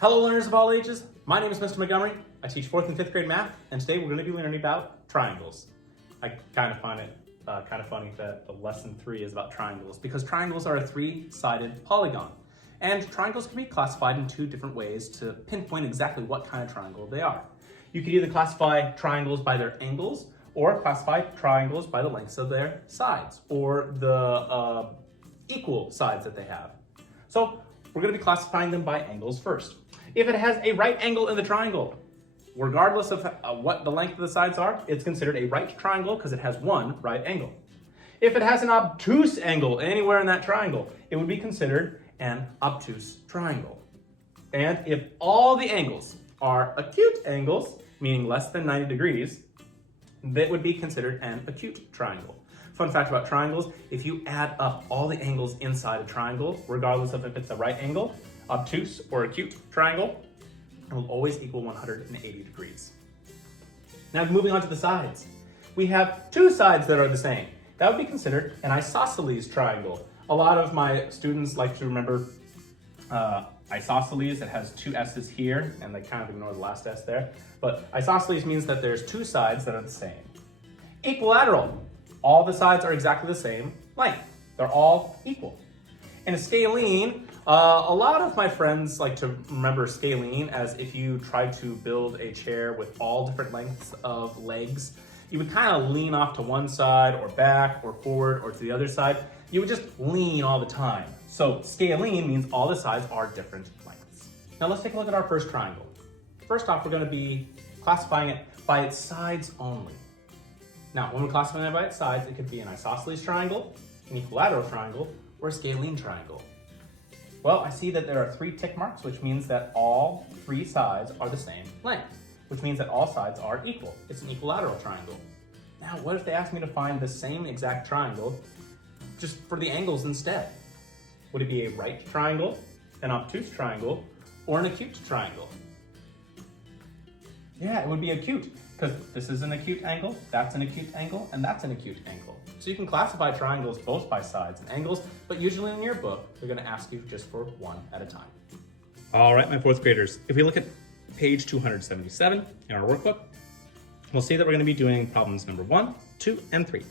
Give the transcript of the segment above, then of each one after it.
Hello learners of all ages, my name is Mr. Montgomery. I teach 4th and 5th grade math, and today we're going to be learning about triangles. I kind of find it kind of funny that the lesson 3 is about triangles because triangles are a 3-sided polygon. And triangles can be classified in 2 different ways to pinpoint exactly what kind of triangle they are. You can either classify triangles by their angles or classify triangles by the lengths of their sides or the equal sides that they have. So we're going to be classifying them by angles first. If it has a right angle in the triangle, regardless of what the length of the sides are, it's considered a right triangle because it has one right angle. If it has an obtuse angle anywhere in that triangle, it would be considered an obtuse triangle. And if all the angles are acute angles, meaning less than 90 degrees, that would be considered an acute triangle. Fun fact about triangles, if you add up all the angles inside a triangle, regardless of if it's a right angle, obtuse, or acute triangle, it will always equal 180 degrees. Now moving on to the sides. We have 2 sides that are the same. That would be considered an isosceles triangle. A lot of my students like to remember isosceles. It has 2 S's here, and they kind of ignore the last S there. But isosceles means that there's 2 sides that are the same. Equilateral. All the sides are exactly the same length. They're all equal. And a scalene, a lot of my friends like to remember scalene as if you tried to build a chair with all different lengths of legs. You would kind of lean off to one side or back or forward or to the other side. You would just lean all the time. So scalene means all the sides are different lengths. Now let's take a look at our first triangle. First off, we're going to be classifying it by its sides only. Now, when we're classifying it by its sides, it could be an isosceles triangle, an equilateral triangle, or a scalene triangle. Well, I see that there are 3 tick marks, which means that all 3 sides are the same length, which means that all sides are equal. It's an equilateral triangle. Now, what if they asked me to find the same exact triangle just for the angles instead? Would it be a right triangle, an obtuse triangle, or an acute triangle? Yeah, it would be acute, because this is an acute angle, that's an acute angle, and that's an acute angle. So you can classify triangles both by sides and angles, but usually in your book, they're going to ask you just for one at a time. All right, my 4th graders, if we look at page 277 in our workbook, we'll see that we're going to be doing problems number 1, 2, and 3.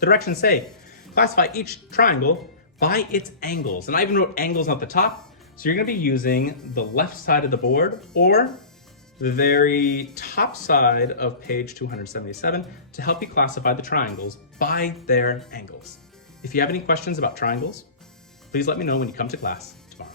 The directions say, classify each triangle by its angles. And I even wrote angles at the top, so you're going to be using the left side of the board or the very top side of page 277 to help you classify the triangles by their angles. If you have any questions about triangles, please let me know when you come to class tomorrow.